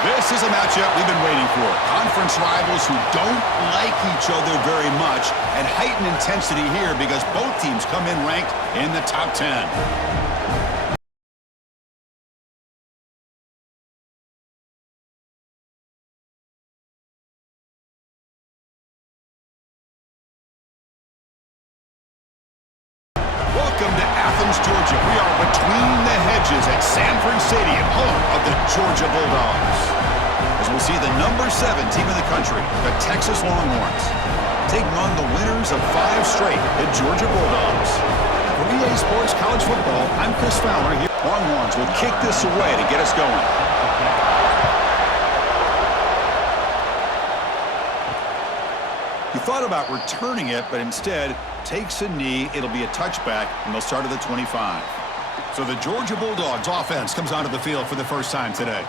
This is a matchup we've been waiting for. Conference rivals who don't like each other very much, and heightened intensity here because both teams come in ranked in the top 10. Welcome to Athens, Georgia. We are between the hedges at Sanford Stadium, home of the Georgia Bulldogs. As we'll see the number 7 team in the country, the Texas Longhorns, taking on the winners of 5 straight, the Georgia Bulldogs. For EA Sports College Football, I'm Chris Fowler here. Longhorns will kick this away to get us going. He thought about returning it, but instead takes a knee. It'll be a touchback, and they'll start at the 25. So the Georgia Bulldogs offense comes onto the field for the first time today.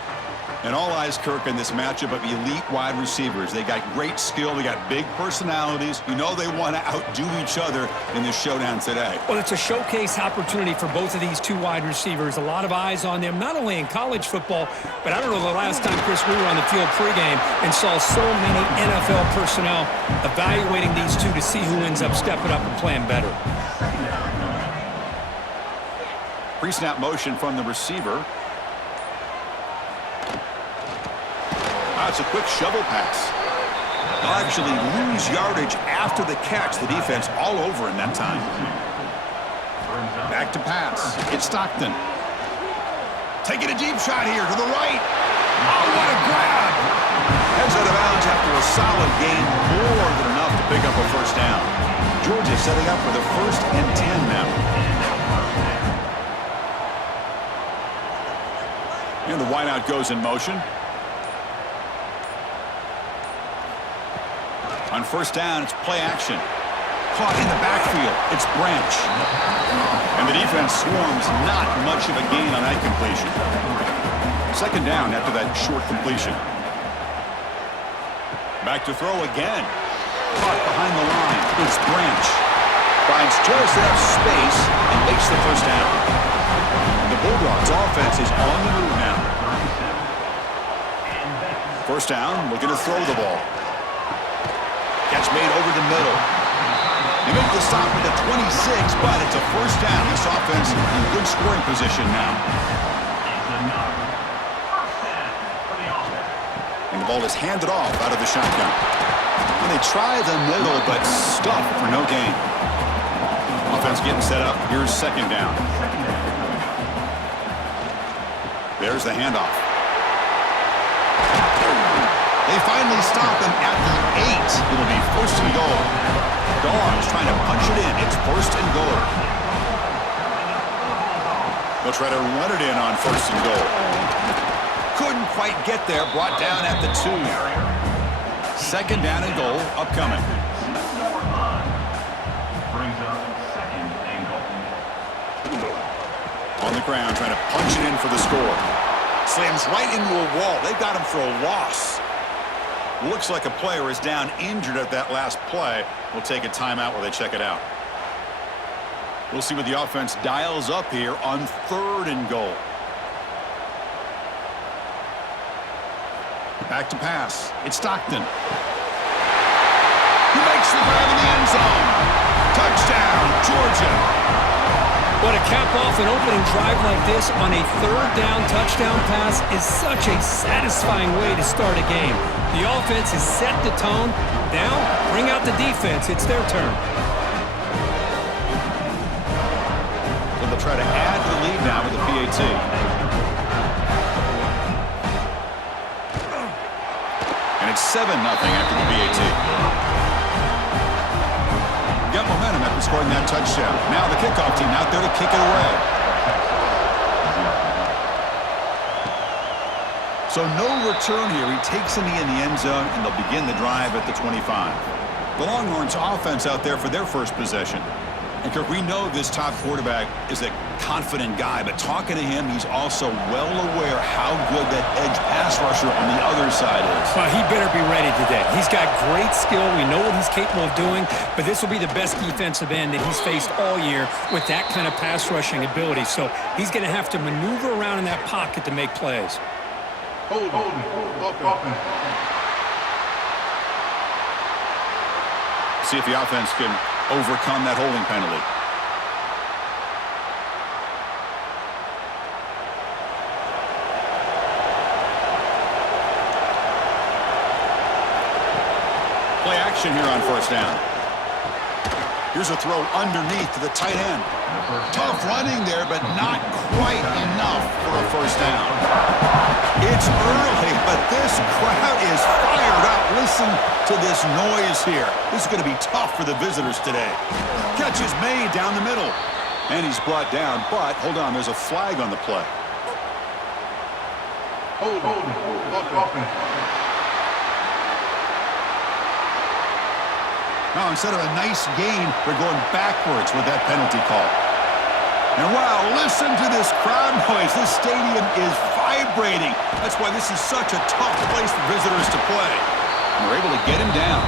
And all eyes, Kirk, in this matchup of elite wide receivers. They got great skill. They got big personalities. You know they want to outdo each other in this showdown today. Well, it's a showcase opportunity for both of these 2 wide receivers. A lot of eyes on them, not only in college football, but I don't know the last time, Chris, we were on the field pregame and saw so many NFL personnel evaluating these 2 to see who ends up stepping up and playing better. Pre-snap motion from the receiver. It's a quick shovel pass. They'll actually lose yardage after the catch. The defense all over in that time. Back to pass. It's Stockton. Taking a deep shot here to the right. Oh, what a grab! Heads out of bounds after a solid gain, more than enough to pick up a first down. Georgia setting up for the 1st and 10 now. And the wideout goes in motion. On first down, it's play action. Caught in the backfield. It's Branch. And the defense swarms, not much of a gain on that completion. Second down after that short completion. Back to throw again. Caught behind the line. It's Branch. Finds just enough space and makes the first down. And the Bulldogs offense is on the move now. First down, looking to throw the ball. Catch made over the middle. They make the stop at the 26, but it's a first down. This offense in good scoring position now. And the ball is handed off out of the shotgun. And they try the middle, but stuffed for no gain. Offense getting set up. Here's second down. There's the handoff. They finally stop him at the 8. It'll be first and goal. Dogs trying to punch it in. It's first and goal. They'll try to run it in on first and goal. Couldn't quite get there. Brought down at the 2. Second down and goal upcoming. On the ground, trying to punch it in for the score. Slams right into a wall. They've got him for a loss. Looks like a player is down injured at that last play. We'll take a timeout while they check it out. We'll see what the offense dials up here on 3rd and goal. Back to pass. It's Stockton. He makes the grab in the end zone. Touchdown, Georgia. But to cap off an opening drive like this on a 3rd down touchdown pass is such a satisfying way to start a game. The offense has set the tone. Now, bring out the defense. It's their turn. So they'll try to add to the lead now with the PAT. And it's 7-0 after the PAT. Got momentum after scoring that touchdown. Now the kickoff team out there to kick it away. So no return here. He takes a knee in the end zone, and they'll begin the drive at the 25. The Longhorns offense out there for their first possession. And, Kirk, we know this top quarterback is a confident guy, but talking to him, he's also well aware how good that edge pass rusher on the other side is. Well, he better be ready today. He's got great skill. We know what he's capable of doing, but this will be the best defensive end that he's faced all year with that kind of pass rushing ability. So he's going to have to maneuver around in that pocket to make plays. See if the offense can overcome that holding penalty. Play action here on first down. Here's a throw underneath to the tight end. Tough running there, but not quite enough for a first down. It's early, but this crowd is fired up. Listen to this noise here. This is going to be tough for the visitors today. Catch is made down the middle. And he's brought down, but hold on, there's a flag on the play. Now, instead of a nice gain, they're going backwards with that penalty call. And wow, listen to this crowd noise. This stadium is vibrating. That's why this is such a tough place for visitors to play. And they're able to get him down.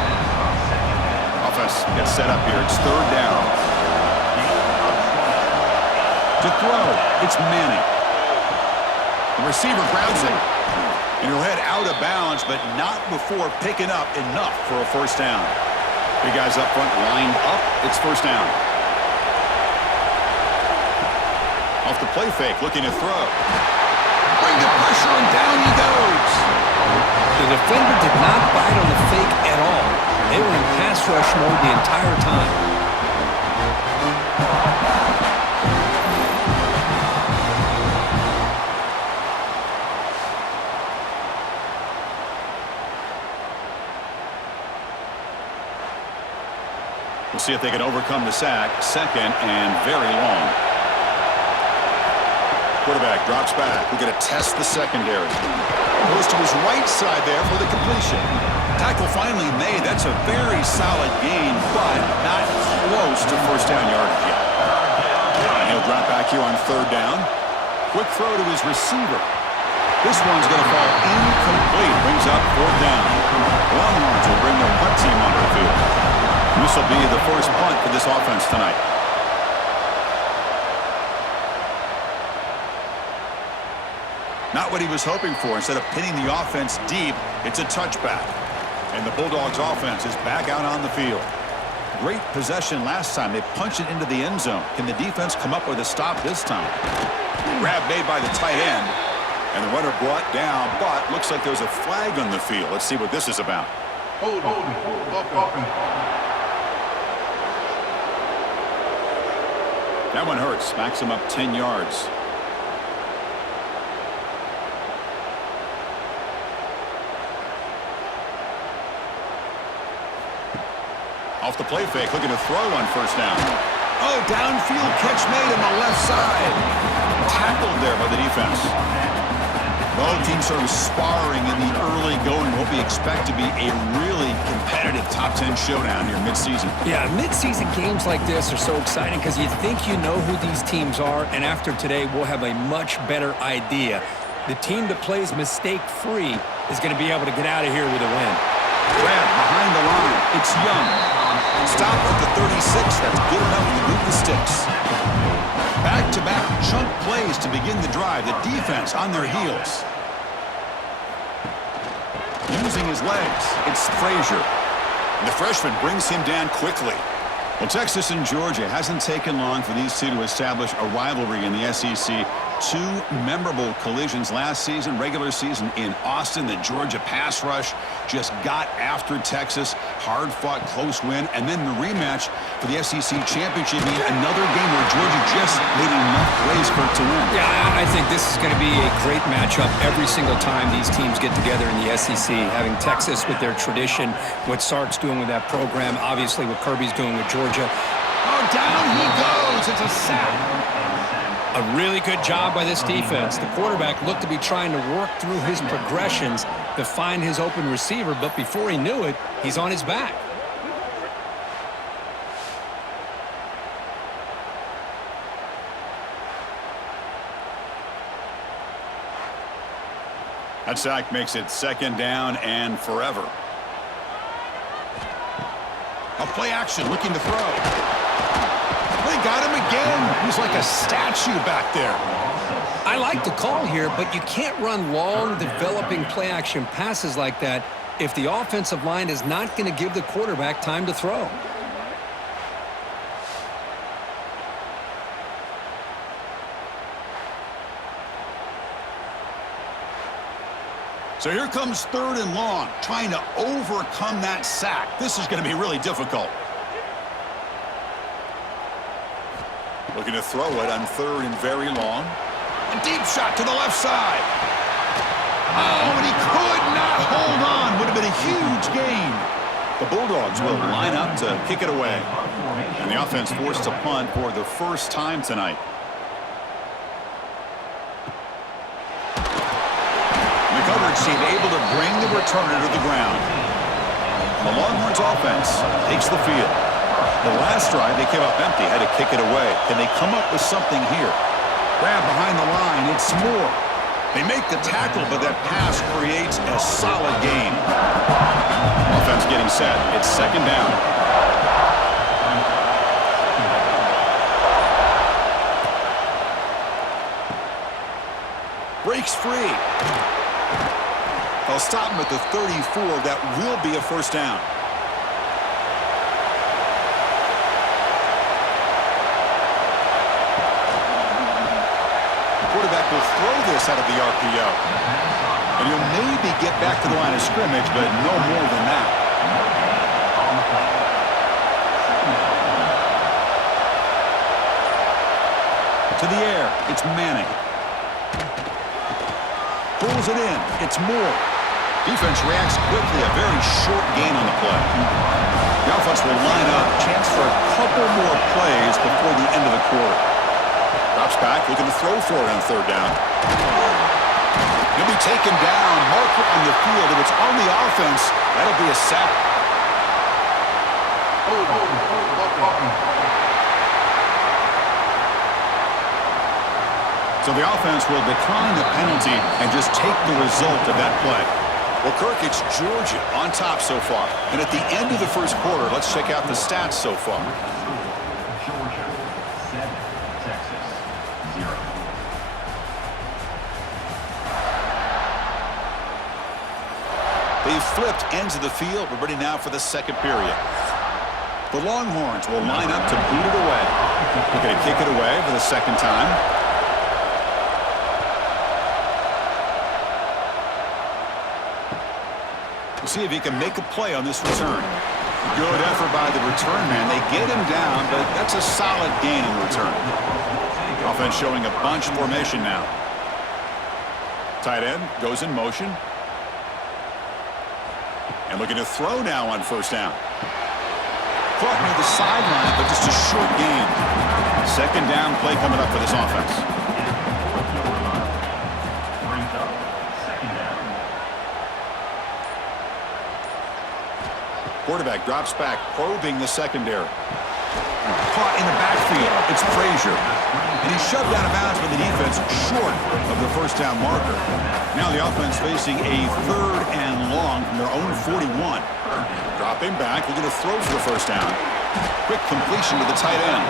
Offense gets set up here. It's third down. To throw, it's Manning. The receiver grabs it. And he'll head out of bounds, but not before picking up enough for a first down. Big guys up front lined up. It's first down. Off the play fake, looking to throw. Bring the pressure, and down he goes. The defender did not bite on the fake at all. They were in pass rush mode the entire time. We'll see if they can overcome the sack. Second and very long. Quarterback drops back. We're going to test the secondary. Goes to his right side there for the completion. Tackle finally made. That's a very solid gain, but not close to first down yardage yet. And he'll drop back here on third down. Quick throw to his receiver. This one's going to fall incomplete. Brings up fourth down. The Longhorns will bring their punt team onto the field. This will be the first punt for this offense tonight. Not what he was hoping for. Instead of pinning the offense deep, it's a touchback. And the Bulldogs offense is back out on the field. Great possession last time. They punched it into the end zone. Can the defense come up with a stop this time? Grab made by the tight end. And the runner brought down, but looks like there's a flag on the field. Let's see what this is about. That one hurts. Smacks him up 10 yards. Off the play fake, looking to throw on first down. Oh, downfield catch made on the left side. Tackled there by the defense. Both teams sort of sparring in the early going. What we expect to be a really competitive top 10 showdown here midseason. Yeah, midseason games like this are so exciting because you think you know who these teams are, and after today, we'll have a much better idea. The team that plays mistake-free is going to be able to get out of here with a win. Grab behind the line. It's Young. Stop at the 36. That's good enough to move the sticks. Back-to-back chunk plays to begin the drive. The defense on their heels. Using his legs. It's Frazier. And the freshman brings him down quickly. Well, Texas and Georgia hasn't taken long for these two to establish a rivalry in the SEC. Two memorable collisions last season, regular season in Austin. The Georgia pass rush just got after Texas. Hard-fought, close win. And then the rematch for the SEC championship mean another game where Georgia just made enough plays for it to win. Yeah, I think this is going to be a great matchup every single time these teams get together in the SEC. Having Texas with their tradition, what Sark's doing with that program, obviously what Kirby's doing with Georgia. Oh, down he goes. It's a sack. A really good job by this defense. The quarterback looked to be trying to work through his progressions to find his open receiver, but before he knew it, he's on his back. That sack makes it second down and forever. A play action, looking to throw. They got him again. He's like a statue back there. I like the call here, but you can't run long, developing play-action passes like that if the offensive line is not going to give the quarterback time to throw. So here comes 3rd and long, trying to overcome that sack. This is going to be really difficult. Looking to throw it on 3rd and very long. A deep shot to the left side. Oh, and he could not hold on. Would have been a huge gain. The Bulldogs will line up to kick it away. And the offense forced to punt for the first time tonight. The coverage team able to bring the returner to the ground. The Longhorns offense takes the field. The last drive, they came up empty, had to kick it away. Can they come up with something here? Grab behind the line, it's more. They make the tackle, but that pass creates a solid gain. Offense getting set. It's 2nd down. Breaks free. They'll stop him at the 34. That will be a 1st down. Quarterback will throw this out of the RPO. And he'll maybe get back to the line of scrimmage, but no more than that. To the air, it's Manning. Pulls it in, it's Moore. Defense reacts quickly, a very short gain on the play. The offense will line up, chance for a couple more plays before the end of the quarter. Drops back, looking to throw for it on 3rd down. He'll be taken down. Marker on the field. If it's on the offense, that'll be a sack. So the offense will decline the penalty and just take the result of that play. Well, Kirk, it's Georgia on top so far. And at the end of the 1st quarter, let's check out the stats so far. Georgia 7, Texas 0. They've flipped ends of the field. We're ready now for the 2nd period. The Longhorns will line up to boot it away. They're going to kick it away for the 2nd time. We'll see if he can make a play on this return. Good effort by the return man. They get him down, but that's a solid gain in return. Offense showing a bunch formation now. Tight end goes in motion. And looking to throw now on 1st down. Caught near the sideline, but just a short gain. 2nd down play coming up for this offense. Quarterback drops back, probing the secondary. Caught in the backfield. It's Frazier. And he's shoved out of bounds by the defense short of the 1st down marker. Now the offense facing a 3rd and long from their own 41. Dropping back, looking to throw for the 1st down. Quick completion to the tight end.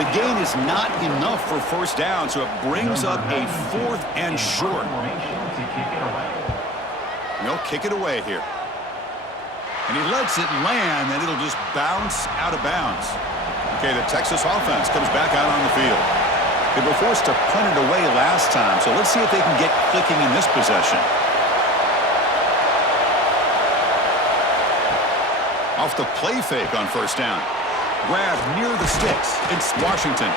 The gain is not enough for 1st down, so it brings up a 4th and short. And they'll kick it away here. And he lets it land, and it'll just bounce out of bounds. Okay, the Texas offense comes back out on the field. They were forced to punt it away last time, so let's see if they can get clicking in this possession. Off the play fake on 1st down. Grab near the sticks. It's Washington.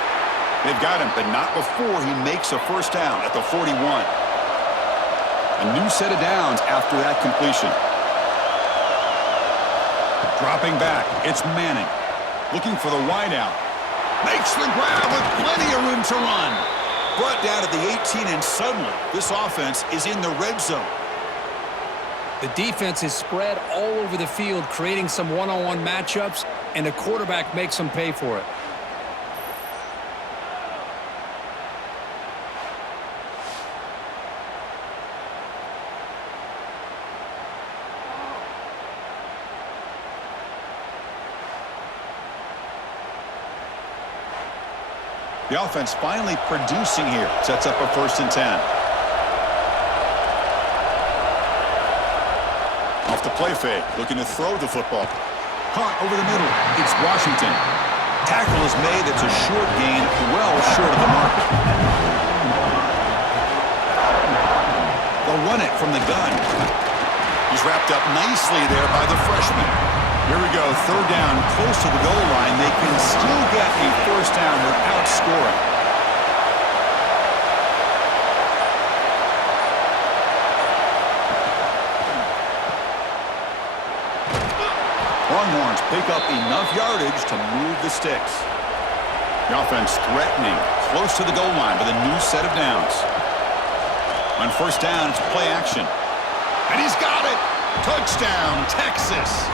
They've got him, but not before he makes a 1st down at the 41. A new set of downs after that completion. Dropping back, it's Manning. Looking for the wideout. Makes the grab with plenty of room to run. Brought down at the 18, and suddenly this offense is in the red zone. The defense is spread all over the field, creating some one-on-one matchups, and the quarterback makes them pay for it. The offense finally producing here. Sets up a 1st and 10. Off the play fake, looking to throw the football. Caught over the middle. It's Washington. Tackle is made. It's a short gain, well short of the marker. They'll run it from the gun. He's wrapped up nicely there by the freshman. Here we go, 3rd down, close to the goal line. They can still get a 1st down without scoring. Longhorns pick up enough yardage to move the sticks. The offense threatening, close to the goal line with a new set of downs. On 1st down, it's play action. And he's got it! Touchdown, Texas!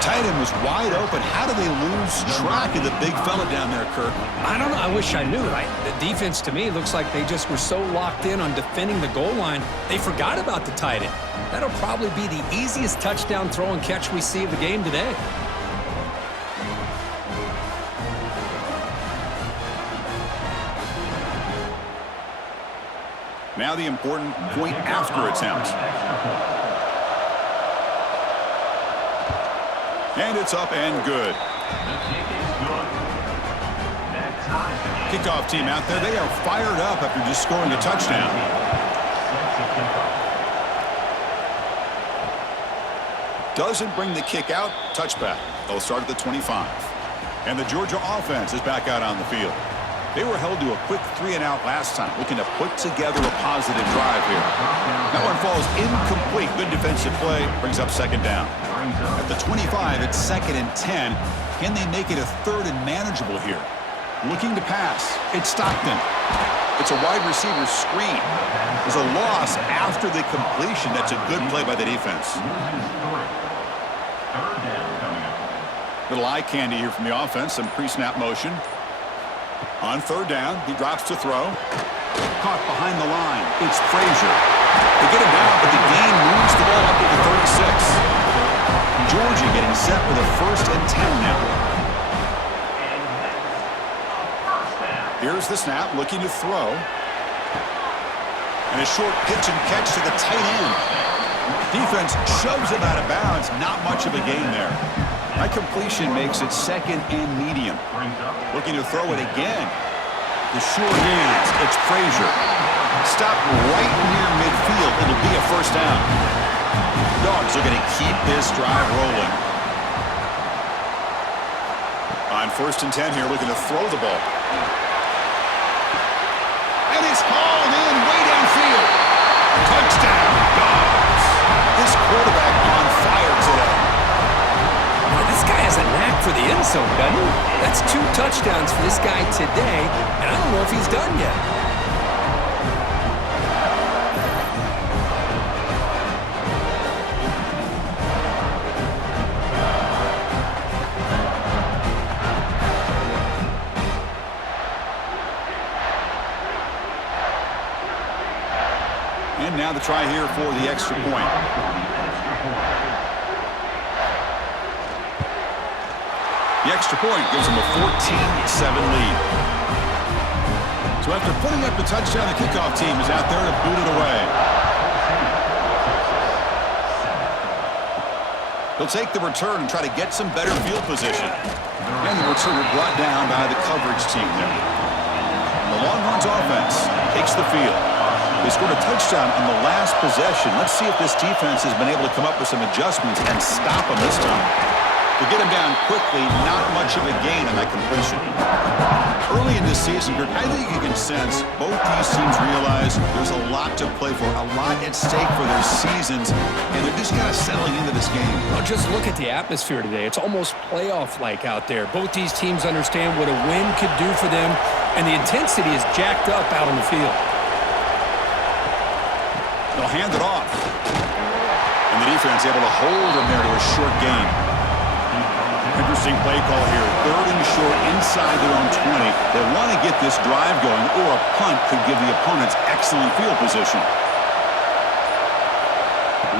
Tight end was wide open. How do they lose track of the big fella down there, Kirk? I don't know. I wish I knew. The defense, to me, looks like they just were so locked in on defending the goal line, they forgot about the tight end. That'll probably be the easiest touchdown throw and catch we see of the game today. Now the important point after attempt. And it's up and good. Kickoff team out there, they are fired up after just scoring a touchdown. Doesn't bring the kick out, touchback. They'll start at the 25. And the Georgia offense is back out on the field. They were held to a quick 3-and-out last time, looking to put together a positive drive here. That one falls incomplete. Good defensive play, brings up 2nd down. At the 25, it's 2nd and 10. Can they make it a 3rd and manageable here? Looking to pass. It's Stockton. It's a wide receiver screen. There's a loss after the completion. That's a good play by the defense. Little eye candy here from the offense. Some pre-snap motion. On 3rd down, he drops to throw. Caught behind the line. It's Frazier. They get him down, but the gain moves the ball up to the 36. Georgia getting set with a 1st and 10 now. Here's the snap, looking to throw. And a short pitch and catch to the tight end. Defense shoves him out of bounds. Not much of a gain there. That completion makes it 2nd and medium. Looking to throw it again. The short hands. It's Frazier. Stopped right near midfield. It'll be a 1st down. Dogs are going to keep this drive rolling. On 1st and 10 here, looking to throw the ball. And it's hauled in way downfield. Touchdown, Dogs. This quarterback on fire today. This guy has a knack for the end zone, doesn't he? That's 2 touchdowns for this guy today, and I don't know if he's done yet. And now the try here for the extra point. The extra point gives them a 14-7 lead. So after putting up the touchdown, the kickoff team is out there to boot it away. They'll take the return and try to get some better field position. And the returner brought down by the coverage team there. The Longhorns offense takes the field. They scored a touchdown on the last possession. Let's see if this defense has been able to come up with some adjustments and stop them this time. To get him down quickly, not much of a gain on that completion. Early in the season, I think you can sense both these teams realize there's a lot to play for, a lot at stake for their seasons, and they're just kind of settling into this game. Well, just look at the atmosphere today. It's almost playoff-like out there. Both these teams understand what a win could do for them, and the intensity is jacked up out on the field. They'll hand it off. And the defense able to hold him there to a short gain. Interesting play call here. 3rd and short inside their own 20. They want to get this drive going, or a punt could give the opponents excellent field position.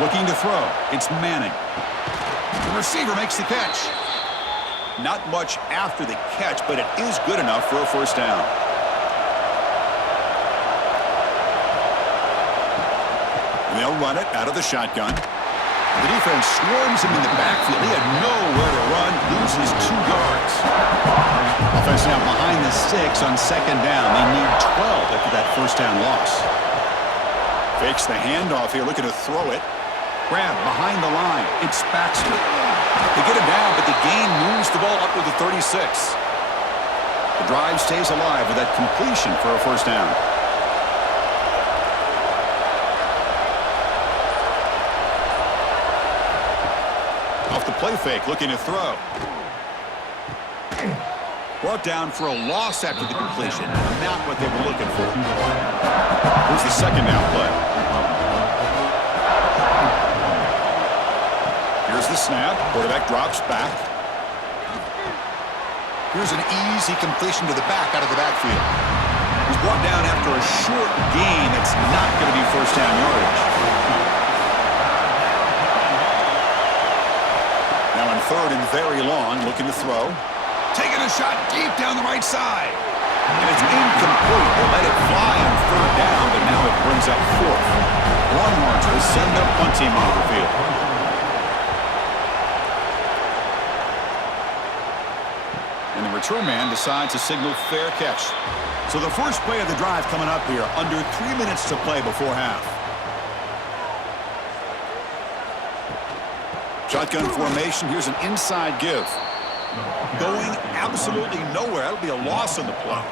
Looking to throw. It's Manning. The receiver makes the catch. Not much after the catch, but it is good enough for a first down. And they'll run it out of the shotgun. The defense swarms him in the backfield. He had nowhere to run, loses 2 yards. Offense now behind the 6 on second down. They need 12 after that first down loss. Fakes the handoff here, looking to throw it. Grab behind the line. It's Baxter. They get him down, but the gain moves the ball up to the 36. The drive stays alive with that completion for a first down. Off the play fake, looking to throw. Brought down for a loss after the completion. Not what they were looking for. Here's the second down play. Here's the snap. Quarterback drops back. Here's an easy completion to the back out of the backfield. He's brought down after a short gain. It's not going to be first down yardage. Now on third and very long, looking to throw. Taking a shot deep down the right side. And it's incomplete. They let it fly on third down, but now it brings up fourth. Longhorns will send their punt team onto the field. And the return man decides to signal fair catch. So the first play of the drive coming up here, under 3 minutes to play before half. Shotgun formation. Here's an inside give. Going absolutely nowhere. That'll be a loss on the play.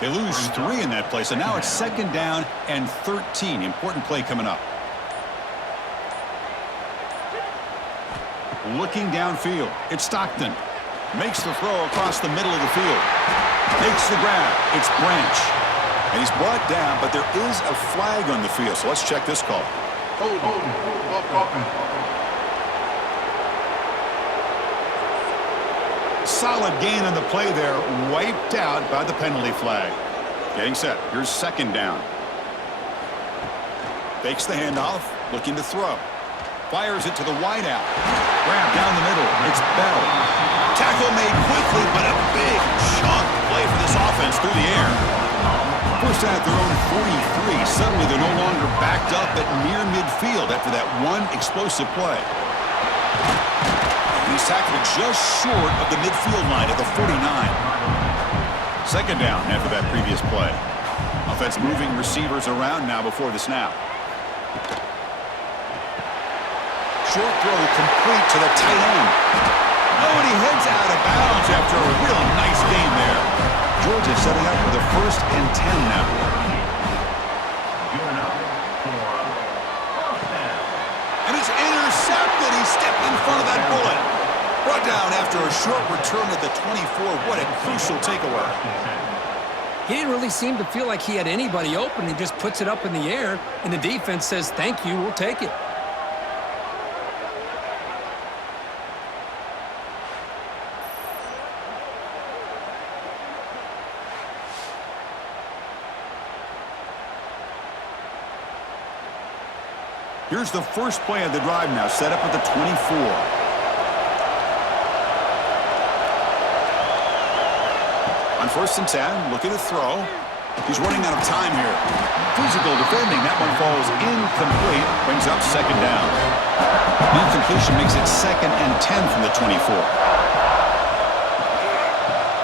They lose 3 in that play, so now it's second down and 13. Important play coming up. Looking downfield. It's Stockton. Makes the throw across the middle of the field. Makes the grab. It's Branch. And he's brought down, but there is a flag on the field, so let's check this call. Solid gain on the play there, wiped out by the penalty flag. Getting set. Here's second down. Fakes the handoff, looking to throw. Fires it to the wideout. Grab down the middle. It's Bell. Tackle made quickly, but a big chunk play for this offense through the air. First at their own 43. Suddenly they're no longer backed up at near midfield after that one explosive play. He's tackled just short of the midfield line at the 49. Second down after that previous play. Offense moving receivers around now before the snap. Short throw complete to the tight end. Oh, and he heads out of bounds after a real nice gain there. Georgia setting up for the 1st and 10 now. And it's intercepted. He stepped in front of that bullet. Brought down after a short return at the 24. What a crucial takeaway. He didn't really seem to feel like he had anybody open. He just puts it up in the air, and the defense says, thank you, we'll take it. Here's the first play of the drive now, set up at the 24. On 1st and 10, looking to throw. He's running out of time here. Physical defending. That one falls incomplete. Brings up second down. The incompletion makes it 2nd and 10 from the 24.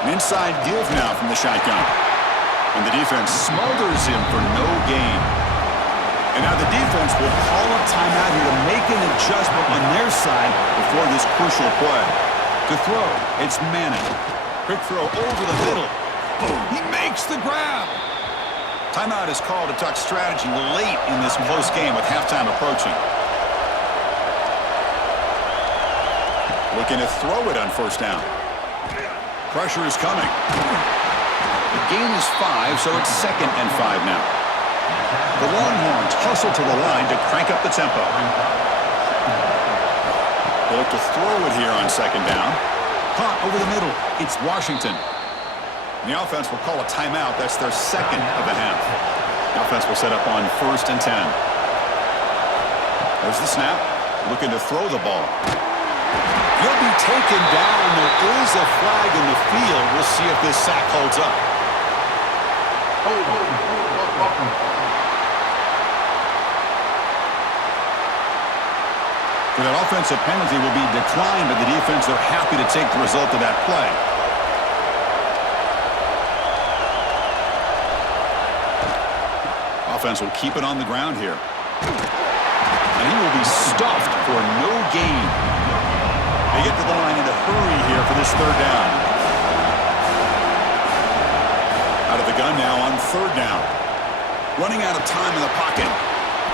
An inside give now from the shotgun. And the defense smothers him for no gain. And now the defense will call a timeout here to make an adjustment on their side before this crucial play. To throw, it's Manning. Quick throw over the middle. He makes the grab. Timeout is called to talk strategy late in this close game with halftime approaching. Looking to throw it on 1st down. Pressure is coming. The gain is 5, so it's 2nd and 5 now. The Longhorns hustle to the line to crank up the tempo. They look to throw it here on 2nd down. Caught over the middle. It's Washington. And the offense will call a timeout. That's their 2nd of the half. The offense will set up on 1st and 10. There's the snap. Looking to throw the ball. He'll be taken down. There is a flag in the field. We'll see if this sack holds up. For that offensive penalty will be declined, but the defense, they're happy to take the result of that play. Offense will keep it on the ground here. And he will be stuffed for no gain. They get to the line in a hurry here for this third down. Out of the gun now on third down. Running out of time in the pocket.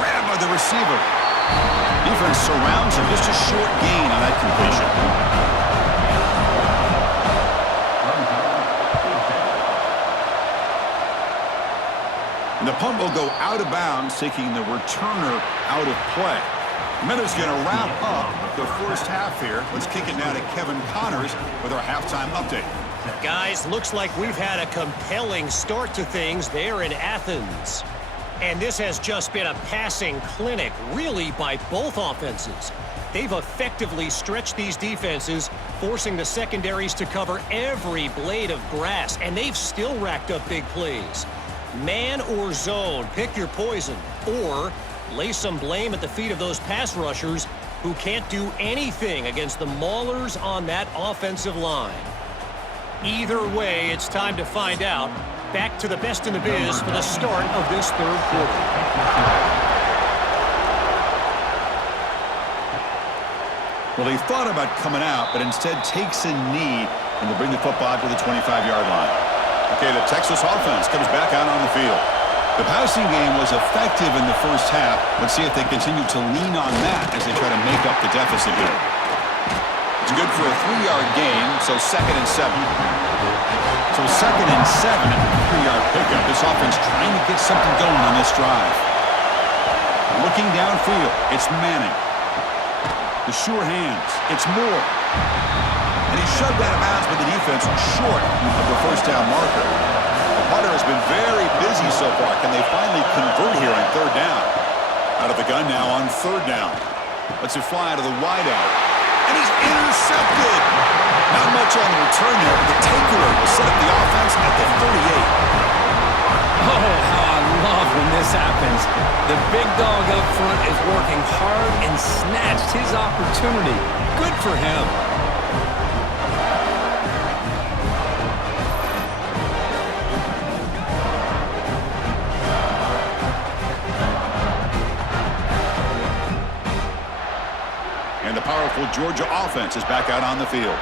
Grabbed by the receiver. Defense surrounds him. Just a short gain on that completion. And the punt will go out of bounds, taking the returner out of play. Miller's going to wrap up the first half here. Let's kick it now to Kevin Connors with our halftime update. Guys, looks like we've had a compelling start to things there in Athens. And this has just been a passing clinic, really, by both offenses. They've effectively stretched these defenses, forcing the secondaries to cover every blade of grass, and they've still racked up big plays. Man or zone, pick your poison, or lay some blame at the feet of those pass rushers who can't do anything against the maulers on that offensive line. Either way, it's time to find out. Back to the best in the biz for the start of this third quarter. Well, he thought about coming out, but instead takes a knee and will bring the football to the 25-yard line. Okay, the Texas offense comes back out on the field. The passing game was effective in the first half. Let's see if they continue to lean on that as they try to make up the deficit here. It's good for a 3-yard gain, so 2nd and 7. So 2nd and 7 at the 3-yard pickup. This offense trying to get something going on this drive. Looking downfield, it's Manning. The sure hands, it's Moore. And he's shoved out of bounds by the defense short of the first down marker. The punter has been very busy so far. Can they finally convert here on third down? Out of the gun now on third down. Lets it fly to the wideout. And he's intercepted. Not much on the return there, but the takeaway will set up the offense at the 38. Oh, how I love when this happens. The big dog up front is working hard and snatched his opportunity. Good for him. And the powerful Georgia offense is back out on the field.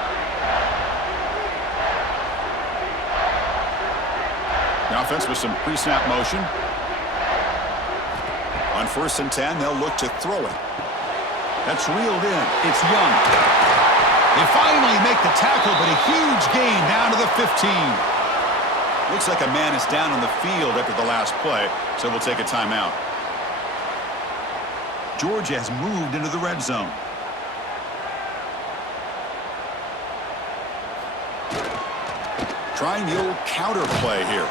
The offense with some pre-snap motion. On 1st and 10, they'll look to throw it. That's reeled in. It's Young. They finally make the tackle, but a huge gain down to the 15. Looks like a man is down on the field after the last play, so we'll take a timeout. Georgia has moved into the red zone. Trying the old counter play here.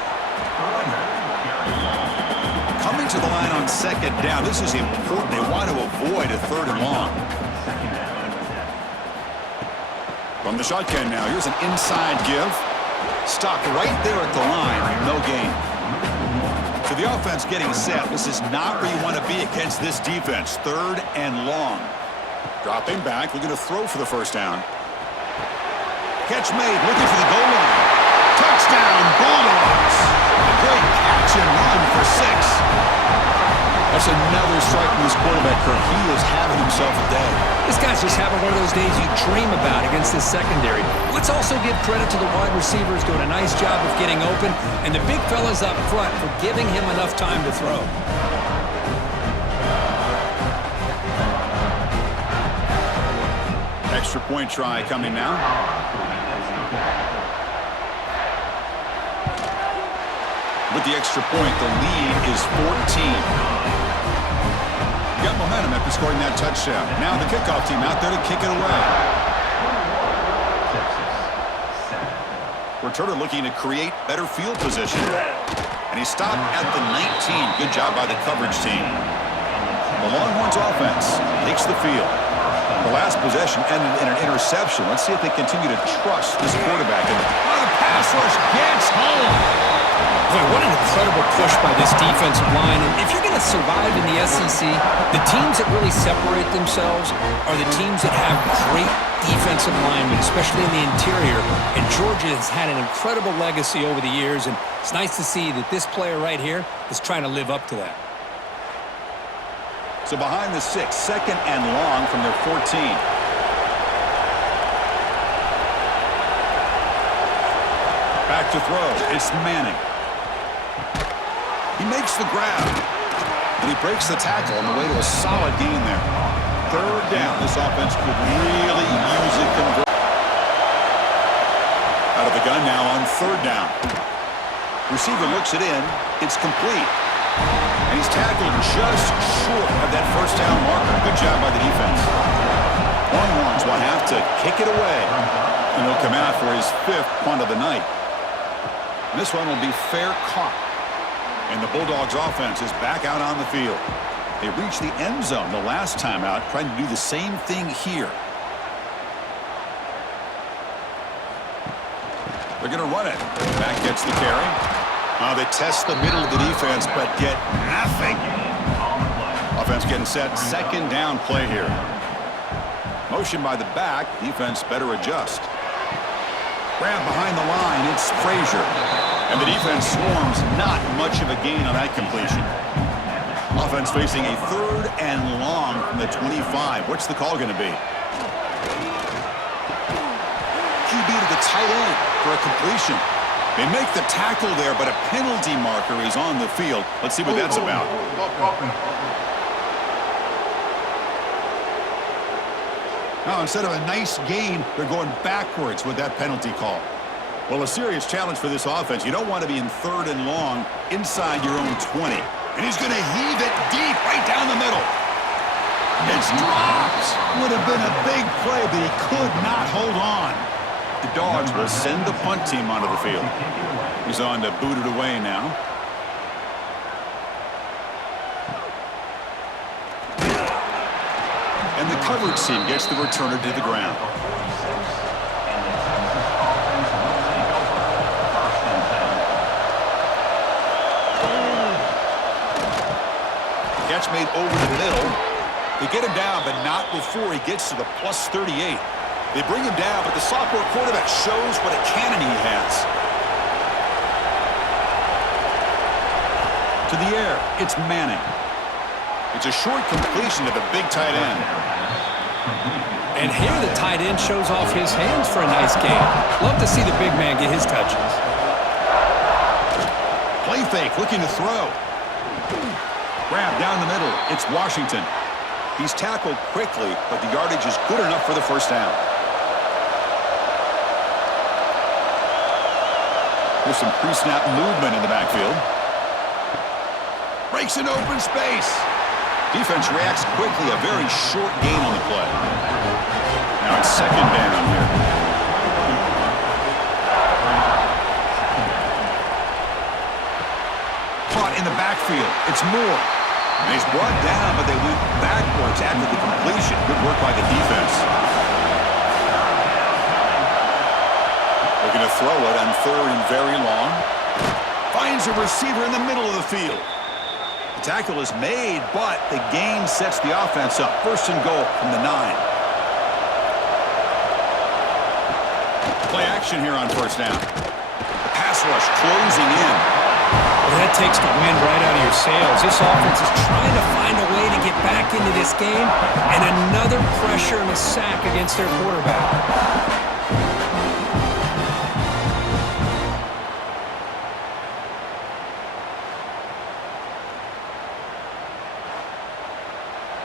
Coming to the line on 2nd down. This is important. They want to avoid a 3rd and long. From the shotgun now, here's an inside give. Stopped right there at the line. No gain. So the offense getting set. This is not where you want to be against this defense. 3rd and long. Dropping back, looking to throw for the first down. Catch made, looking for the goal line. Touchdown, Bulldogs. A great catch and run for 6. That's another strike from this quarterback, Kirk. He is having himself a day. This guy's just having one of those days you dream about against this secondary. Let's also give credit to the wide receivers doing a nice job of getting open, and the big fellas up front for giving him enough time to throw. Extra point try coming now. With the extra point, the lead is 14. Got momentum after scoring that touchdown. Now the kickoff team out there to kick it away. Returner looking to create better field position. And he stopped at the 19. Good job by the coverage team. The Longhorns offense takes the field. The last possession ended in an interception. Let's see if they continue to trust this quarterback. And the pass rush gets home. Boy, what an incredible push by this defensive line. And if you're going to survive in the SEC, the teams that really separate themselves are the teams that have great defensive linemen, especially in the interior. And Georgia has had an incredible legacy over the years, and it's nice to see that this player right here is trying to live up to that. So behind the 6, 2nd and long from their 14. Back to throw. It's Manning. He makes the grab, and he breaks the tackle on the way to a solid gain there. 3rd down. This offense could really use it. Out of the gun now on 3rd down. Receiver looks it in. It's complete. And he's tackled just short of that 1st down marker. Good job by the defense. Longhorns will have to kick it away. And he'll come out for his 5th punt of the night. And this one will be fair caught. And the Bulldogs offense is back out on the field. They reached the end zone the last time out, trying to do the same thing here. They're going to run it. Back gets the carry. They test the middle of the defense, but get nothing. Offense getting set. 2nd down play here. Motion by the back. Defense better adjust. Grab behind the line. It's Frazier. And the defense swarms. Not much of a gain on that completion. Offense facing a 3rd and long from the 25. What's the call going to be? QB to the tight end for a completion. They make the tackle there, but a penalty marker is on the field. Let's see what that's about. Now, instead of a nice gain, they're going backwards with that penalty call. Well, a serious challenge for this offense. You don't want to be in 3rd and long inside your own 20. And he's going to heave it deep right down the middle. It's dropped. Would have been a big play, but he could not hold on. The Dogs will send the punt team onto the field. He's on to boot it away now. And the coverage team gets the returner to the ground. Catch made over the middle. They get him down, but not before he gets to the plus 38. They bring him down, but the sophomore quarterback shows what a cannon he has. To the air, it's Manning. It's a short completion to the big tight end. And here the tight end shows off his hands for a nice game. Love to see the big man get his touches. Play fake, looking to throw. Grab down the middle. It's Washington. He's tackled quickly, but the yardage is good enough for the 1st down. There's some pre-snap movement in the backfield. Breaks an open space. Defense reacts quickly. A very short gain on the play. Now it's 2nd down here. Caught in the backfield. It's Moore. And he's brought down, but they went backwards after the completion. Good work by the defense. They're going to throw it on 3rd and very long. Finds a receiver in the middle of the field. The tackle is made, but the gain sets the offense up. 1st and goal from the 9. Play action here on 1st down. The pass rush closing in. Well, that takes the wind right out of your sails. This offense is trying to find a way to get back into this game, and another pressure and a sack against their quarterback.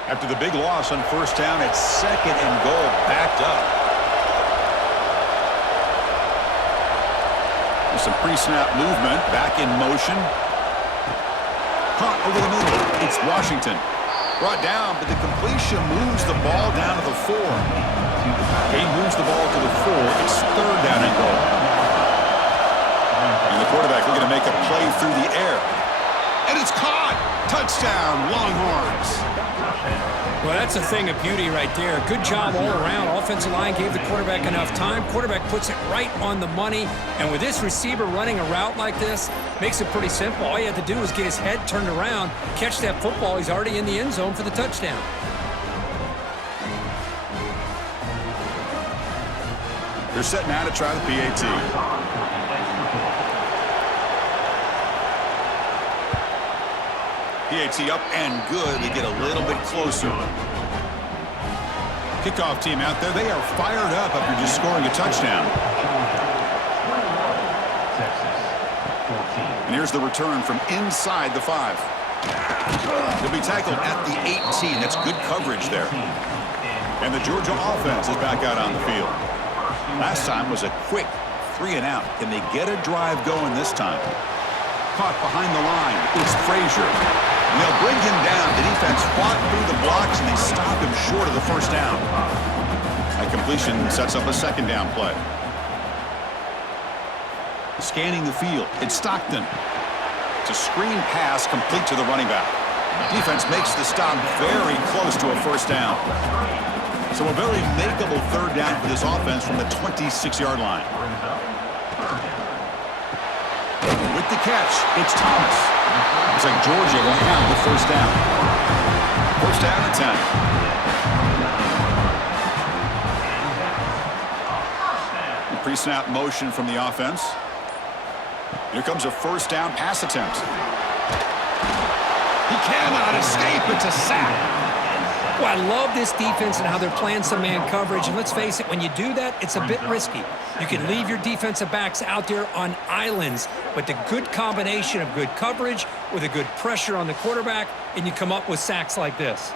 After the big loss on 1st down, it's 2nd and goal, backed up. There's some pre-snap movement, back in motion. Caught over the middle. It's Washington. Brought down, but the completion moves the ball down to the 4. Game moves the ball to the 4. It's 3rd down and goal. And the quarterback looking to make a play through the air. And it's caught! Touchdown, Longhorns! Well, that's a thing of beauty right there. Good job all around. Offensive line gave the quarterback enough time. Quarterback puts it right on the money. And with this receiver running a route like this, makes it pretty simple. All you have to do is get his head turned around, catch that football. He's already in the end zone for the touchdown. They're set now to try the PAT. PAT up and good. They get a little bit closer. Kickoff team out there. They are fired up after just scoring a touchdown. And here's the return from inside the 5. They'll be tackled at the 18. That's good coverage there. And the Georgia offense is back out on the field. Last time was a quick 3 and out. Can they get a drive going this time? Caught behind the line. It's Frazier. And they'll bring him down. The defense fought through the blocks, and they stop him short of the first down. That completion sets up a second down play. Scanning the field. It's Stockton. It's a screen pass complete to the running back. Defense makes the stop very close to a first down. So a very makeable third down for this offense from the 26-yard line. With the catch, it's Thomas. Looks like Georgia will have the first down. First down and 10. Pre-snap motion from the offense. Here comes a first down pass attempt. He cannot escape. It's a sack. Well, I love this defense and how they're playing some man coverage. And let's face it, when you do that, it's a bit risky. You can leave your defensive backs out there on islands, but the good combination of good coverage with a good pressure on the quarterback, and you come up with sacks like this.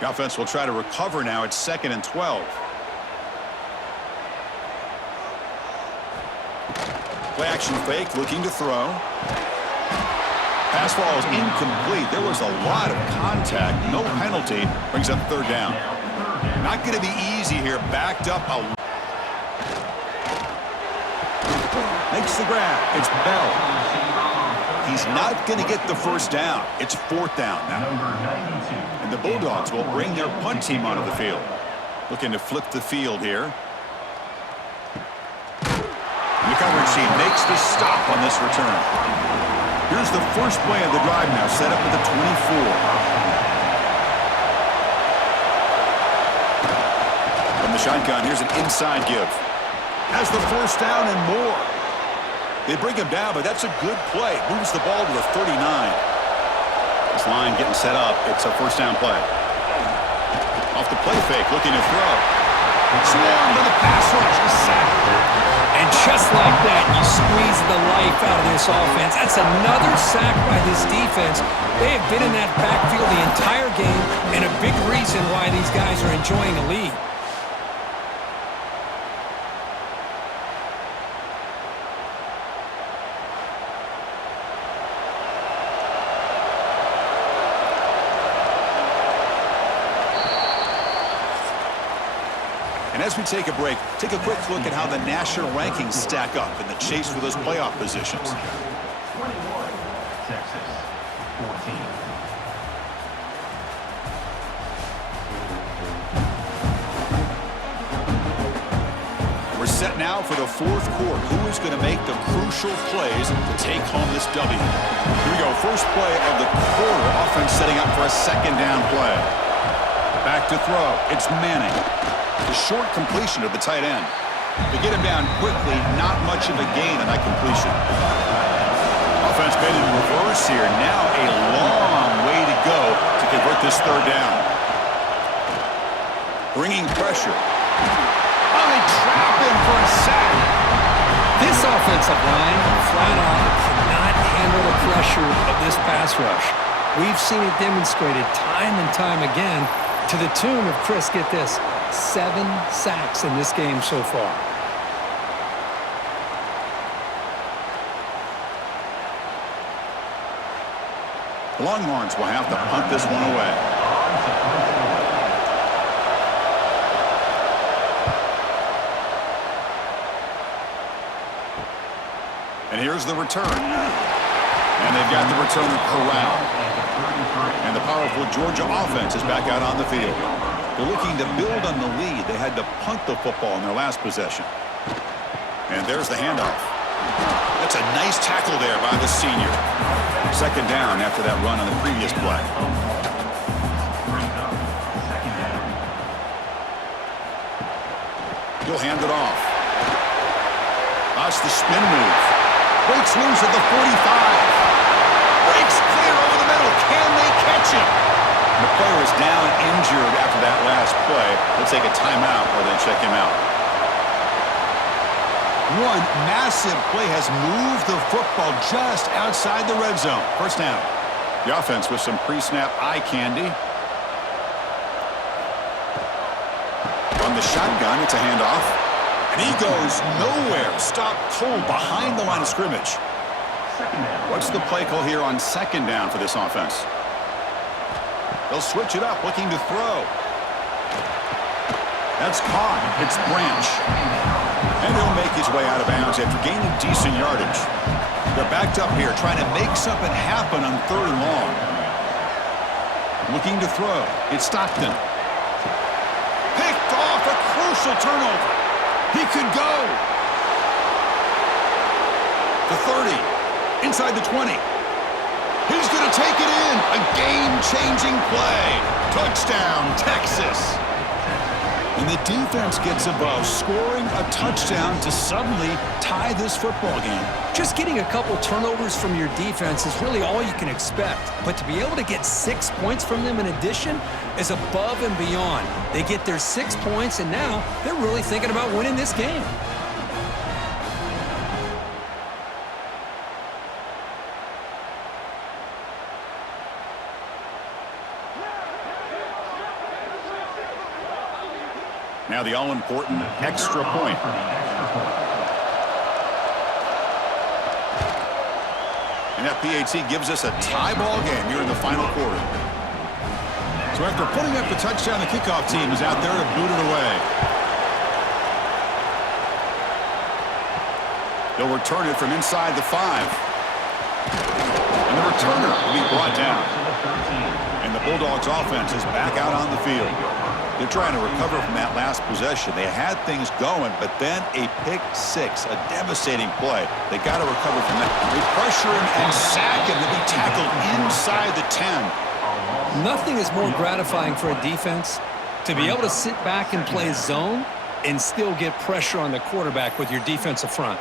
The offense will try to recover now. It's 2nd and 12. Play action fake, looking to throw. Pass ball is incomplete. There was a lot of contact. No penalty. Brings up third down. Not going to be easy here. Backed up. Makes the grab. It's Bell. He's not going to get the first down. It's 4th down now. And the Bulldogs will bring their punt team onto the field. Looking to flip the field here. And the coverage team makes the stop on this return. Here's the first play of the drive now, set up at the 24. From the shotgun, here's an inside give. Has the first down and more. They bring him down, but that's a good play. Moves the ball to the 39. This line getting set up. It's a first down play. Off the play fake, looking to throw. Swarm to the pass rush, a sack. And just like that, you squeeze the life out of this offense. That's another sack by this defense. They have been in that backfield the entire game, and a big reason why these guys are enjoying a lead. And as we take a break, take a quick look at how the national rankings stack up in the chase for those playoff positions. 21, Texas, 14. We're set now for the 4th quarter. Who is going to make the crucial plays to take home this W? Here we go. First play of the quarter. Offense setting up for a second down play. Back to throw. It's Manning. The short completion to the tight end. They get him down quickly. Not much of a gain on that completion. Offense made in reverse here. Now a long way to go to convert this third down. Bringing pressure. Oh, they trap him for a sack. This offensive line, flat out, cannot handle the pressure of this pass rush. We've seen it demonstrated time and time again to the tune of, Chris, get this, 7 sacks in this game so far. The Longhorns will have to punt this one away. And here's the return. And they've got the returner corralled. And the powerful Georgia offense is back out on the field. They're looking to build on the lead. They had to punt the football in their last possession. And there's the handoff. That's a nice tackle there by the senior. Second down after that run on the previous play. He'll hand it off. That's the spin move. Breaks loose at the 45. Breaks clear over the middle. Can they catch him? The player is down injured after that last play. They'll take a timeout or then check him out. One massive play has moved the football just outside the red zone. First down. The offense with some pre-snap eye candy. On the shotgun, it's a handoff. And he goes nowhere. Stopped cold behind the line of scrimmage. What's the play call here on second down for this offense? They'll switch it up, looking to throw. That's caught. It's Branch. And he'll make his way out of bounds after gaining decent yardage. They're backed up here, trying to make something happen on third and long. Looking to throw. It's Stockton. Picked off, a crucial turnover. He could go. The 30. Inside the 20. He's going to take it in. A game-changing play. Touchdown, Texas. And the defense gets above, scoring a touchdown to suddenly tie this football game. Just getting a couple turnovers from your defense is really all you can expect. But to be able to get 6 points from them in addition is above and beyond. They get their 6 points, and now they're really thinking about winning this game. Now the all-important extra point. And that PAT gives us a tie ball game here in the final quarter. So after putting up the touchdown, the kickoff team is out there to boot it away. They'll return it from inside the 5. And the returner will be brought down. And the Bulldogs offense is back out on the field. They're trying to recover from that last possession. They had things going, but then a pick 6, a devastating play. They got to recover from that. They pressure him and sack him to be tackled inside the 10. Nothing is more gratifying for a defense to be able to sit back and play zone and still get pressure on the quarterback with your defensive front.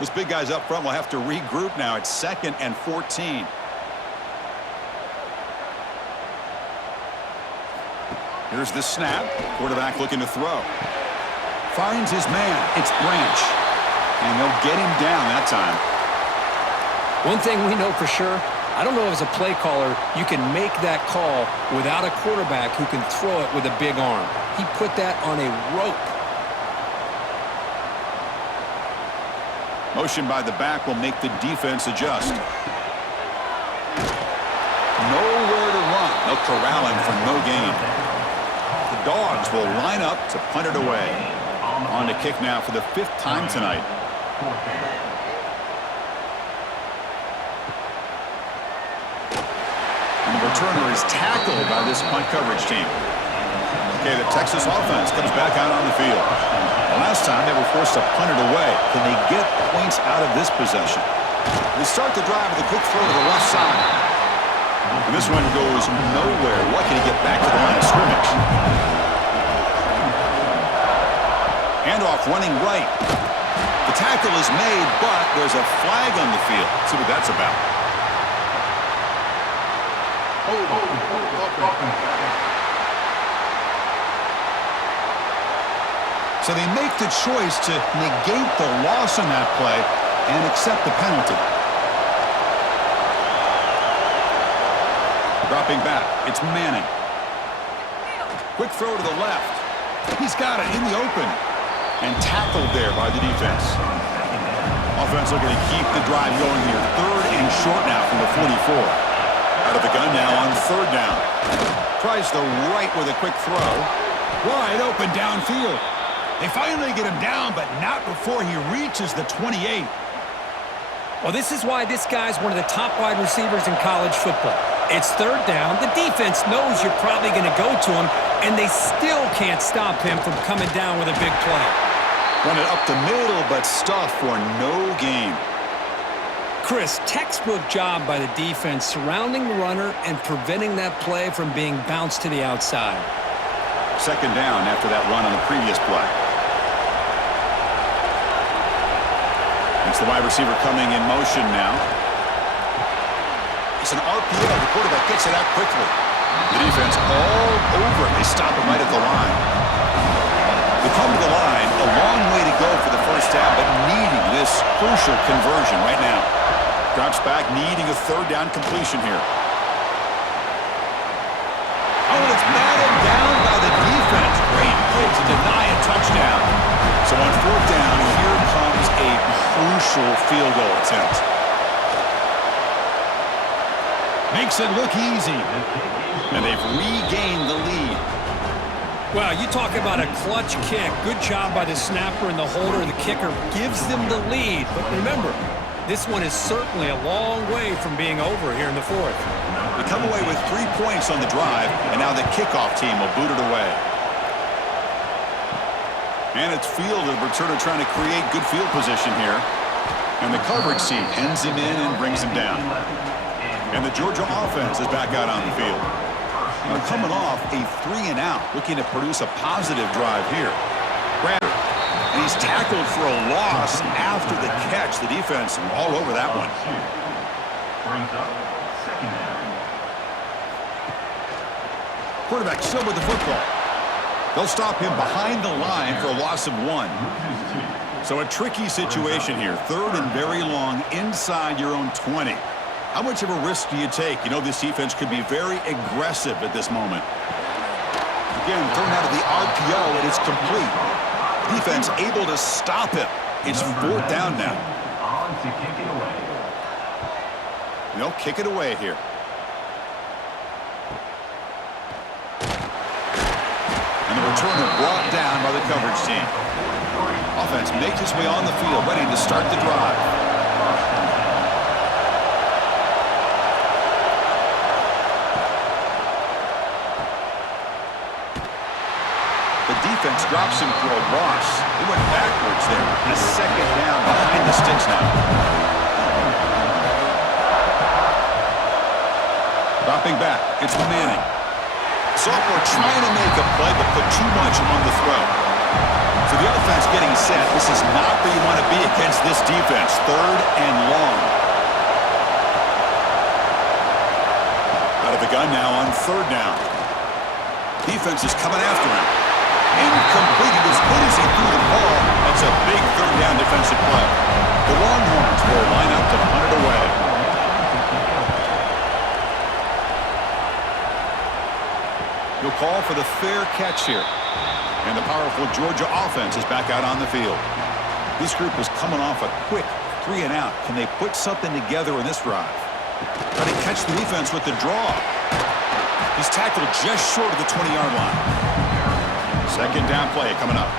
Those big guys up front will have to regroup now. It's 2nd and 14. Here's the snap. Quarterback looking to throw. Finds his man. It's Branch. And they'll get him down that time. One thing we know for sure, I don't know if as a play caller you can make that call without a quarterback who can throw it with a big arm. He put that on a rope. Motion by the back will make the defense adjust. Nowhere to run. They'll corral him for no gain. The Dogs will line up to punt it away. On to kick now for the 5th time tonight. And the returner is tackled by this punt coverage team. Okay, the Texas offense comes back out on the field. The last time they were forced to punt it away. Can they get points out of this possession? They start the drive with a quick throw to the left side. And this one goes nowhere. Lucky to get back to the line of scrimmage. Handoff running right. The tackle is made, but there's a flag on the field. Let's see what that's about. So they make the choice to negate the loss on that play and accept the penalty. Dropping back, it's Manning. Quick throw to the left. He's got it in the open. And tackled there by the defense. Offense looking to keep the drive going here. 3rd and short now from the 44. A Out of the gun now on third down. Tries the right with a quick throw. Wide open downfield. They finally get him down, but not before he reaches the 28. Well, this is why this guy's one of the top wide receivers in college football. It's third down. The defense knows you're probably going to go to him, and they still can't stop him from coming down with a big play. Run it up the middle, but stuffed for no gain. Chris, textbook job by the defense surrounding the runner and preventing that play from being bounced to the outside. Second down after that run on the previous play. It's the wide receiver coming in motion now. It's an RPO. The quarterback gets it out quickly. The defense all over it. They stop him right at the line. They come to the line. A long way to go for the first down, but needing this crucial conversion right now. Drops back, needing a third down completion here. Oh, it's batted down by the defense. Great play to deny a touchdown. So on fourth down, here comes a crucial field goal attempt. Makes it look easy. And they've regained the lead. Well, you talk about a clutch kick. Good job by the snapper and the holder. The kicker gives them the lead. But remember, this one is certainly a long way from being over here in the fourth. They come away with 3 points on the drive, and now the kickoff team will boot it away. And it's fielded. Returner trying to create good field position here. And the coverage team pins him in and brings him down. And the Georgia offense is back out on the field. Now coming off a 3-and-out, looking to produce a positive drive here. And he's tackled for a loss after the catch. The defense all over that one. Brings up second down. Quarterback still with the football. They'll stop him behind the line for a loss of 1. So a tricky situation here. Third and very long inside your own 20. How much of a risk do you take? You know this defense could be very aggressive at this moment. Again, thrown out of the RPO, and it's complete. Defense able to stop him. It's fourth down now. On to kick it away. They'll kick it away here. And the returner brought down by the coverage team. Offense makes its way on the field, ready to start the drive. Defense drops him for a loss. He went backwards there. And a second down behind the sticks now. Dropping back. It's Manning. Sophomore trying to make a play, but put too much on the throw. So the offense getting set. This is not where you want to be against this defense. Third and long. Out of the gun now on third down. Defense is coming after him. Incomplete. As good as he threw the ball, that's a big third down defensive play. The Longhorns will line up to punt it away. He'll call for the fair catch here. And the powerful Georgia offense is back out on the field. This group is coming off a quick 3-and-out. Can they put something together in this drive? Try to catch the defense with the draw. He's tackled just short of the 20-yard line. Second down play coming up.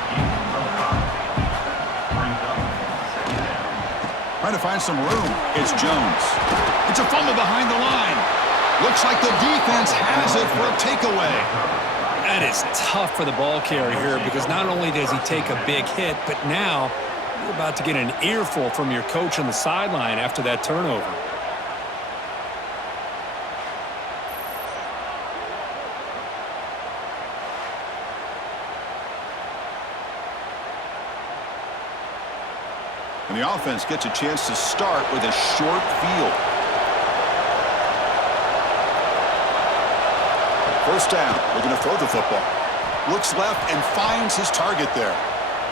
Trying to find some room. It's Jones. It's a fumble behind the line. Looks like the defense has it for a takeaway. That is tough for the ball carrier here because not only does he take a big hit, but now you're about to get an earful from your coach on the sideline after that turnover. And the offense gets a chance to start with a short field. First down, looking to throw the football. Looks left and finds his target there.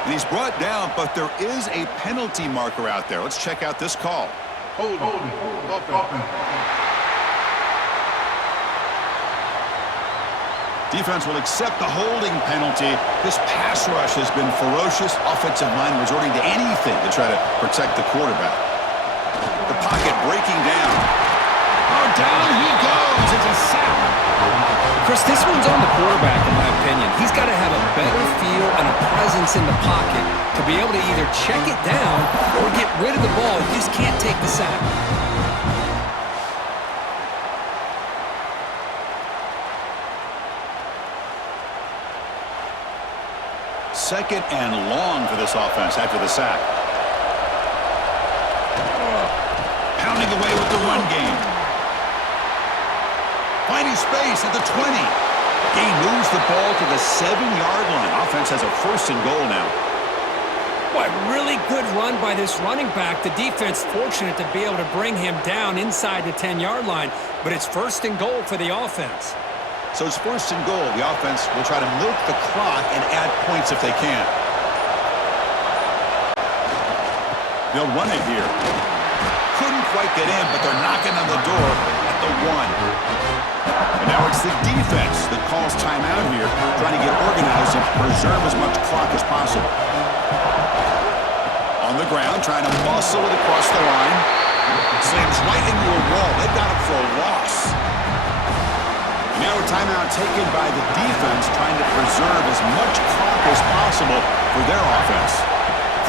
And he's brought down, but there is a penalty marker out there. Let's check out this call. Hold it. Defense will accept the holding penalty. This pass rush has been ferocious. Offensive line resorting to anything to try to protect the quarterback. The pocket breaking down. Oh, down he goes. It's a sack. Chris, this one's on the quarterback, in my opinion. He's got to have a better feel and a presence in the pocket to be able to either check it down or get rid of the ball. You just can't take the sack. Second and long for this offense after the sack. Pounding away with the run game. Finding space at the 20. Gain moves the ball to the 7-yard line. Offense has a first and goal now. What really good run by this running back. The defense fortunate to be able to bring him down inside the 10-yard line, but it's first and goal for the offense. So it's first and goal. The offense will try to milk the clock and add points if they can. They'll run it here. Couldn't quite get in, but they're knocking on the door at the 1. And now it's the defense that calls timeout here, trying to get organized and preserve as much clock as possible. On the ground, trying to muscle it across the line. Slams right into a wall. They got it for a loss. Now a timeout taken by the defense, trying to preserve as much clock as possible for their offense.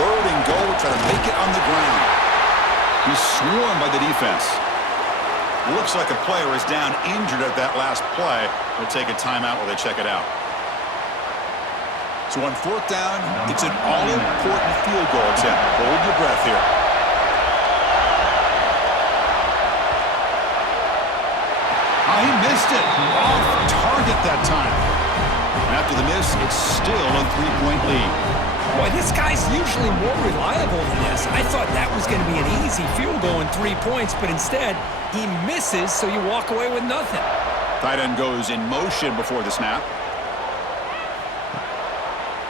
Third and goal, try to make it on the ground. He's swarmed by the defense. Looks like a player is down injured at that last play. We'll take a timeout while they check it out. So on fourth down, it's an all-important field goal attempt. Hold your breath here. Oh, he missed it. Off target that time. After the miss, it's still a 3-point lead. Boy, this guy's usually more reliable than this. I thought that was going to be an easy field goal in 3 points, but instead, he misses, so you walk away with nothing. Tight end goes in motion before the snap.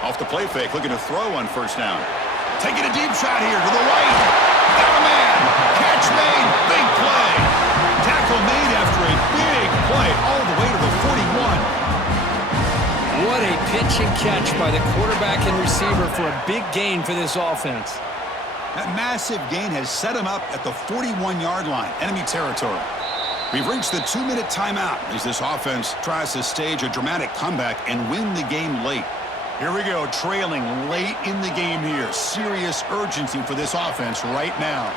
Off the play fake, looking to throw on first down. Taking a deep shot here to the right. Got a man. Catch made. Big play. Tackle made after a big play all the way to the 41. What a pitch and catch by the quarterback and receiver for a big gain for this offense. That massive gain has set him up at the 41-yard line, enemy territory. We've reached the 2-minute timeout as this offense tries to stage a dramatic comeback and win the game late. Here we go, trailing late in the game here. Serious urgency for this offense right now.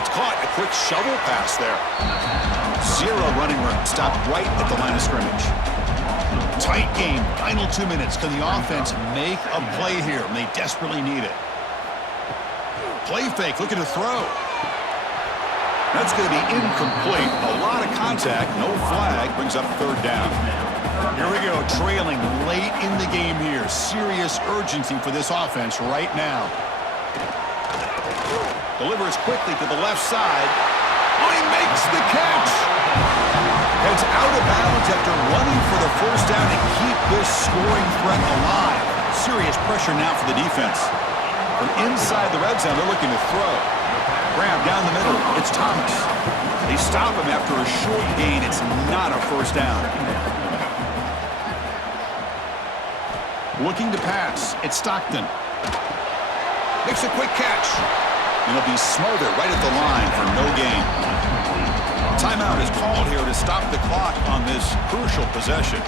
It's caught, a quick shovel pass there. Zero running room, stopped right at the line of scrimmage. Tight game, final 2 minutes. Can the offense make a play here? And they desperately need it. Play fake, looking to throw. That's going to be incomplete. A lot of contact, no flag, brings up third down. Here we go, trailing late in the game here. Serious urgency for this offense right now. Delivers quickly to the left side. Oh, he makes the catch! Heads out of bounds after running for the first down to keep this scoring threat alive. Serious pressure now for the defense. From inside the red zone, they're looking to throw. Grab down the middle. It's Thomas. They stop him after a short gain. It's not a first down. Looking to pass. It's Stockton. Makes a quick catch. And he'll be smothered right at the line for no gain. Timeout is called here to stop the clock on this crucial possession.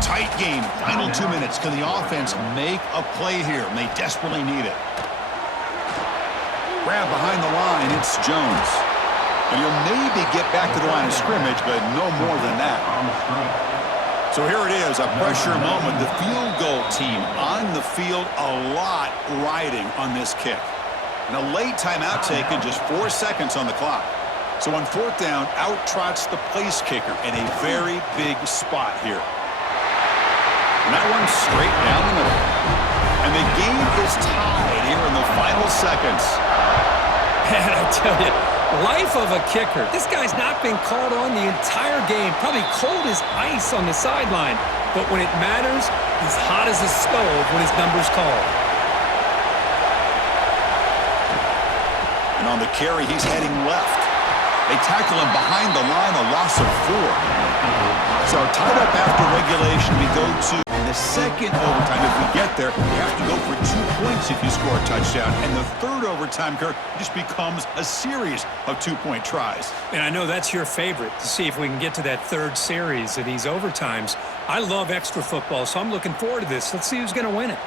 Tight game, final 2 minutes. Can the offense make a play here? And they desperately need it. Grab behind the line, it's Jones. And he'll maybe get back to the line of scrimmage, but no more than that. So here it is, a pressure moment. The field goal team on the field, a lot riding on this kick. And a late timeout taken, just 4 seconds on the clock. So on fourth down, out trots the place kicker in a very big spot here. And that one's straight down the middle. And the game is tied here in the final seconds. Man, I tell you, life of a kicker. This guy's not been called on the entire game. Probably cold as ice on the sideline. But when it matters, he's hot as a stove when his number's called. And on the carry, he's heading left. They tackle him behind the line, a loss of 4. So tied up after regulation, we go to the second overtime. If we get there, you have to go for 2 points if you score a touchdown. And the third overtime, Kirk, just becomes a series of 2-point tries. And I know that's your favorite, to see if we can get to that third series of these overtimes. I love extra football, so I'm looking forward to this. Let's see who's going to win it.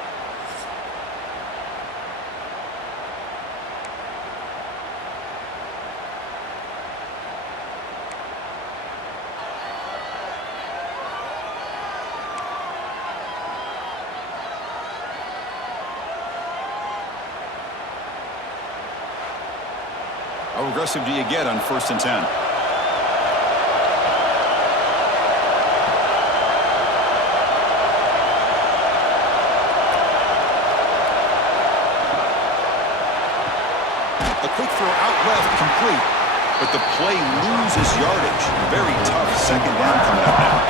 How aggressive do you get on 1st and 10? A quick throw out left, complete, but the play loses yardage. Very tough second down coming up now.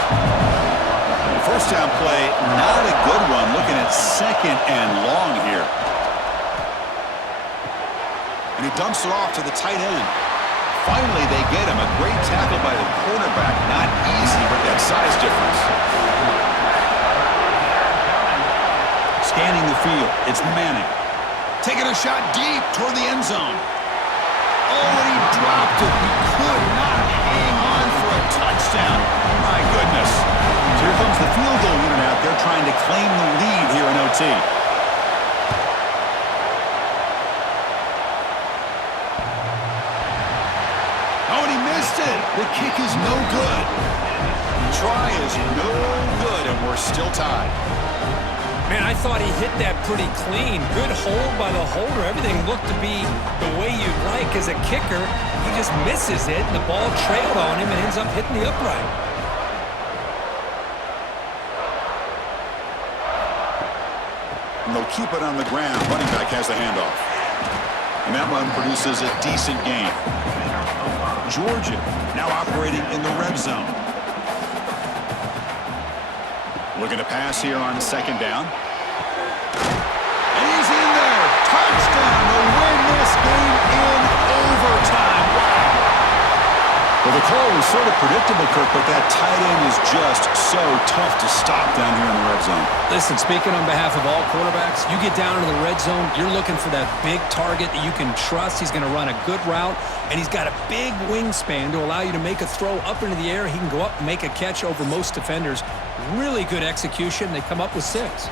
First down play, not a good one. Looking at 2nd and long here. And he dumps it off to the tight end. Finally, they get him. A great tackle by the cornerback. Not easy with that size difference. Scanning the field, it's Manning. Taking a shot deep toward the end zone. Oh, and he dropped it. He could not hang on for a touchdown. My goodness. So here comes the field goal unit out there trying to claim the lead here in OT. Oh, and he missed it. The kick is no good. Try is no good, and we're still tied. Man, I thought he hit that pretty clean. Good hold by the holder. Everything looked to be the way you'd like as a kicker. He just misses it, and the ball trailed on him and ends up hitting the upright. And they'll keep it on the ground. Running back has the handoff. And that one produces a decent gain. Georgia now operating in the red zone. Looking to pass here on 2nd down. And he's in there. Touchdown to win this game in overtime. Wow. Well, the call was sort of predictable, Kirk, but that tight end is just so tough to stop down here in the red zone. Listen, speaking on behalf of all quarterbacks, you get down into the red zone, you're looking for that big target that you can trust. He's going to run a good route, and he's got a big wingspan to allow you to make a throw up into the air. He can go up and make a catch over most defenders. Really good execution. They come up with 6.